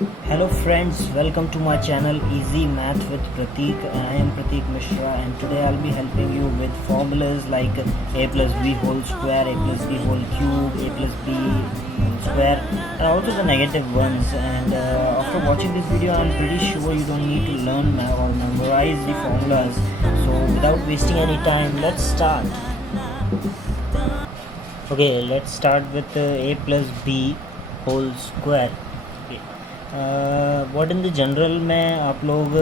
Hello friends, welcome to my channel Easy Math with Prateek. I am Prateek Mishra and today I'll be helping you with formulas like a plus b whole square, a plus b whole cube, a plus b whole square, and also the negative ones. And after watching this video I'm pretty sure you don't need to learn or memorize the formulas. So without wasting any time, let's start. Okay, let's start with a plus b whole square. What in the general में आप लोग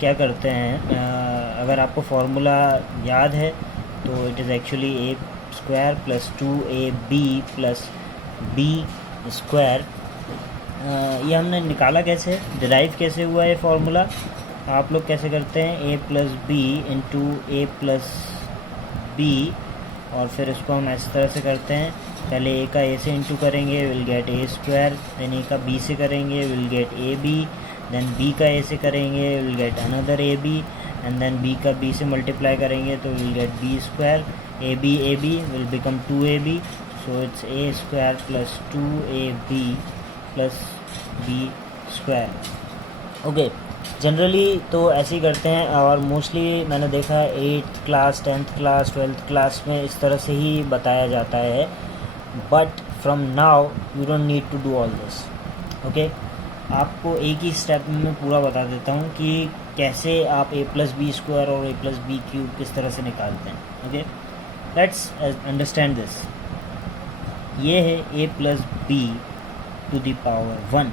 क्या करते हैं, अगर आपको formula याद है तो it is actually a square plus 2ab plus B square. ये हमने निकाला कैसे, डिराइव कैसे हुआ ये फार्मूला, आप लोग कैसे करते हैं, ए प्लस बी इंटू ए प्लस बी, और फिर इसको हम इस तरह से करते हैं, पहले ए का ए से इंटू करेंगे will get A square, then A का बी से करेंगे will get A B, then B का ए से करेंगे will get another A B, and then B का बी से मल्टीप्लाई करेंगे तो will get B square, A B will become 2ab, so it's A square plus 2ab plus B square. Okay, generally तो ऐसे ही करते हैं और मोस्टली मैंने देखा है 8th class 10th class 12th class में इस तरह से ही बताया जाता है, but from now you don't need to do all this. Okay, आपको एक ही स्टेप में मैं पूरा बता देता हूँ कि कैसे आप ए प्लस बी स्क्वायर और ए प्लस बी क्यूब किस तरह से निकालते हैं। Okay, let's understand this. ये है A plus B to the power 1,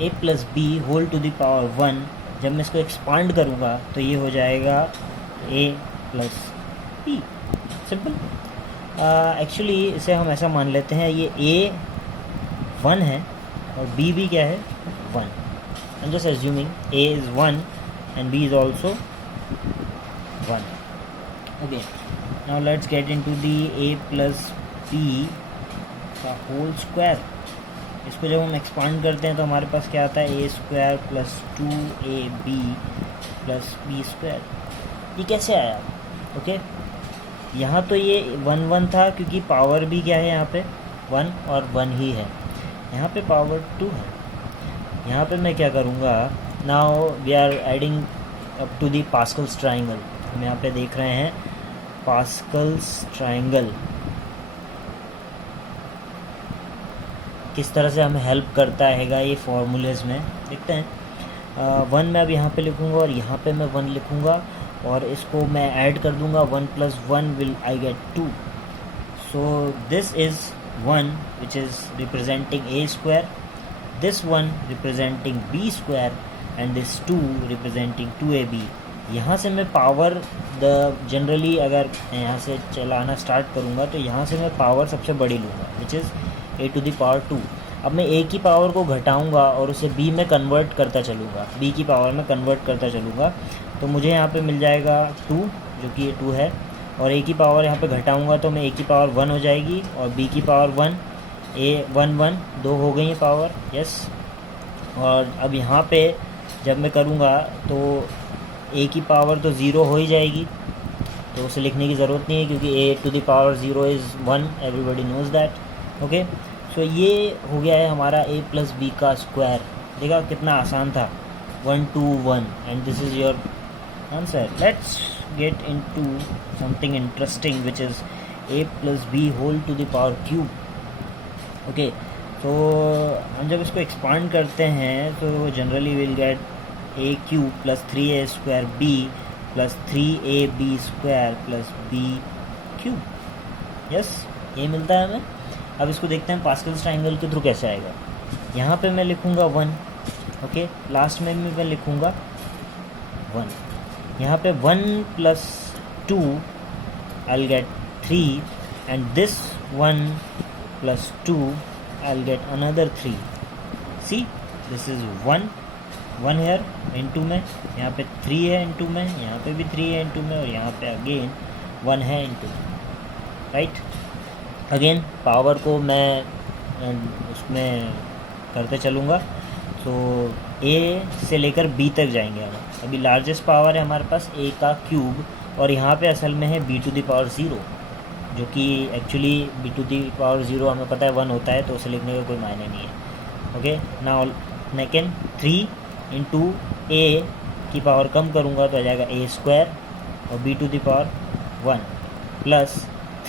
A plus B whole to the power 1। जब मैं इसको एक्सपांड करूँगा तो ये हो जाएगा ए प्लस बी, सिंपल। एक्चुअली इसे हम ऐसा मान लेते हैं, ये ए 1 है और बी भी क्या है 1, I'm just assuming a is 1 and b is also 1. Okay, now let's get into the a plus b का होल स्क्वायर। इसको जब हम एक्सपांड करते हैं तो हमारे पास क्या आता है, A square plus 2ab plus B square. ये कैसे आया? ओके, यहाँ तो ये 1 1 था क्योंकि पावर भी क्या है यहाँ पे 1 और 1 ही है, यहाँ पे पावर 2 है। यहाँ पे मैं क्या करूँगा, now we are adding up to the Pascal's triangle. हम यहाँ पे देख रहे हैं पास्कल्स ट्राइंगल किस तरह से हमें हेल्प करता हैगा ये फॉर्मूलेज़ में, देखते हैं। 1 मैं अब यहाँ पे लिखूँगा और यहाँ पे मैं 1 लिखूँगा और इसको मैं ऐड कर दूँगा, 1 + 1 will I get 2। So this is 1 which is representing a square, this 1 representing b square and this 2 representing 2ab। यहाँ से मैं पावर जनरली अगर यहाँ से चलाना स्टार्ट करूँगा तो यहाँ से मैं पावर सबसे बड़ी लूँगा which is a to the power 2। अब मैं ए की पावर को घटाऊंगा और उसे बी में कन्वर्ट करता चलूँगा, बी की पावर में कन्वर्ट करता चलूँगा, तो मुझे यहाँ पे मिल जाएगा 2 जो कि ये 2 है, और ए की पावर यहाँ पे घटाऊंगा तो मैं ए की पावर 1 हो जाएगी और बी की पावर 1, ए 1 1 2 हो गई पावर, यस। और अब यहाँ पे जब मैं करूँगा तो ए की पावर तो 0 हो ही जाएगी, तो उसे लिखने की ज़रूरत नहीं है क्योंकि a to the power 0 is 1, everybody knows that. Okay, so ये हो गया है हमारा ए प्लस बी का स्क्वायर। देखा कितना आसान था, 1 2 1, and this is your answer. Let's get into something interesting which is a plus B whole to the power cube. Okay, तो हम जब इसको एक्सपांड करते हैं तो generally will get a cube plus 3a square B plus 3ab square plus b cube, yes, ये मिलता है हमें। अब इसको देखते हैं पास्कल्स ट्राइंगल के थ्रू कैसे आएगा। यहाँ पे मैं लिखूँगा 1, ओके, लास्ट में भी मैं लिखूँगा 1। यहाँ पे 1 + 2 I'll get 3 and this 1 + 2 I'll get another 3. See, this is 1 here into में, यहाँ पे 3 है into में, यहाँ पे भी 3 है into में, और यहाँ पे अगेन 1 है into में, राइट। अगेन पावर को मैं उसमें करते चलूँगा, तो ए से लेकर बी तक जाएंगे हम। अभी लार्जेस्ट पावर है हमारे पास ए का क्यूब, और यहाँ पे असल में है बी टू द पावर 0, जो कि actually b to the power 0 हमें पता है 1 होता है, तो उसे लिखने का कोई मायने नहीं है। Okay, now second 3 into a की पावर कम करूँगा तो आ जाएगा ए स्क्वायर और b to the power 1 plus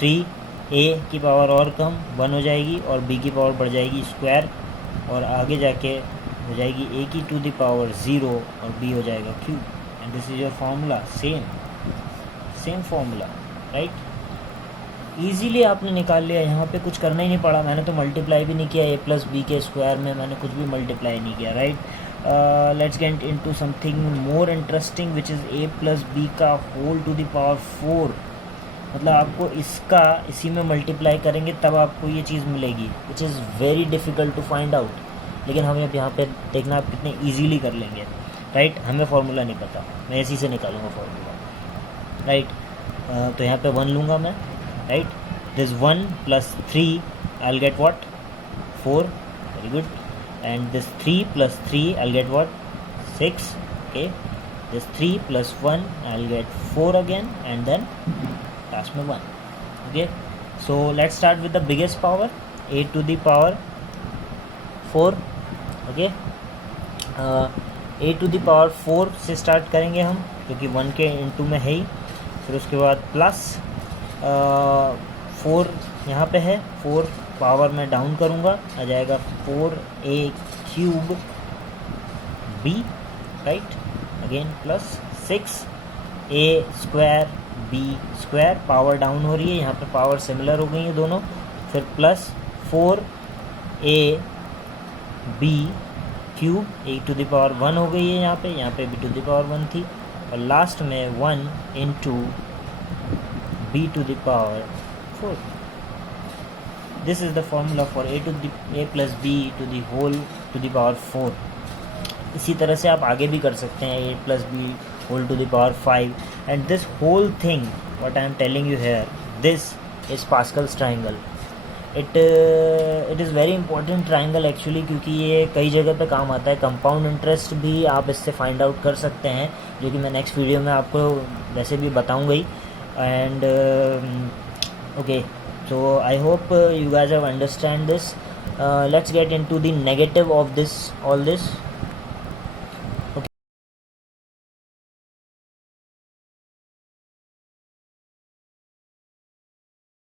3 a की पावर और कम 1 हो जाएगी और बी की पावर बढ़ जाएगी स्क्वायर और आगे जाके हो जाएगी ए की टू द पावर 0 और बी हो जाएगा cube and this is your formula. Same formula, right. Easily आपने निकाल लिया, यहाँ पे कुछ करना ही नहीं पड़ा। मैंने तो मल्टीप्लाई भी नहीं किया ए प्लस बी के स्क्वायर में, मैंने कुछ भी मल्टीप्लाई नहीं किया, right. Let's get into something more interesting which is a plus b का होल टू द पावर 4। मतलब आपको इसका इसी में मल्टीप्लाई करेंगे तब आपको ये चीज़ मिलेगी, which is very difficult to find out. लेकिन हम अब यहाँ पे देखना आप कितने ईजीली कर लेंगे, राइट। हमें फार्मूला नहीं पता, मैं इसी से निकालूंगा फार्मूला, राइट। तो यहाँ पे 1 लूँगा मैं, right. This 1 plus 3 I will get what 4, very good. And this 3 plus 3 I will get what 6, okay. This 3 plus 1 I will get 4 again and then last में 1, okay. So let's start with the biggest power a to the power 4, okay. a to the power 4 से start करेंगे हम क्योंकि 1 के into में है ही। फिर उसके बाद प्लस 4 यहाँ पे है, 4 पावर में डाउन करूँगा आ जाएगा 4a cube b, right. Again plus 6a square b square, power down हो रही है, यहाँ पे पावर सिमिलर हो गई है दोनों। फिर plus 4a b cube a to the power 1 हो गई है यहाँ पे b टू द पावर 1 थी। और लास्ट में 1 into b to the power 4। This is the formula for a plus b to the whole to the power 4। इसी तरह से आप आगे भी कर सकते हैं, a plus b whole to the power 5 and this whole thing what I am telling you here, this is Pascal's triangle. It is very important triangle actually, क्योंकि ये कई जगह पे काम आता है। कंपाउंड इंटरेस्ट भी आप इससे फाइंड आउट कर सकते हैं, जो कि मैं नेक्स्ट वीडियो में आपको वैसे भी बताऊंगा ही। And okay, so I hope you guys have understand this. Let's get into the negative of this all this.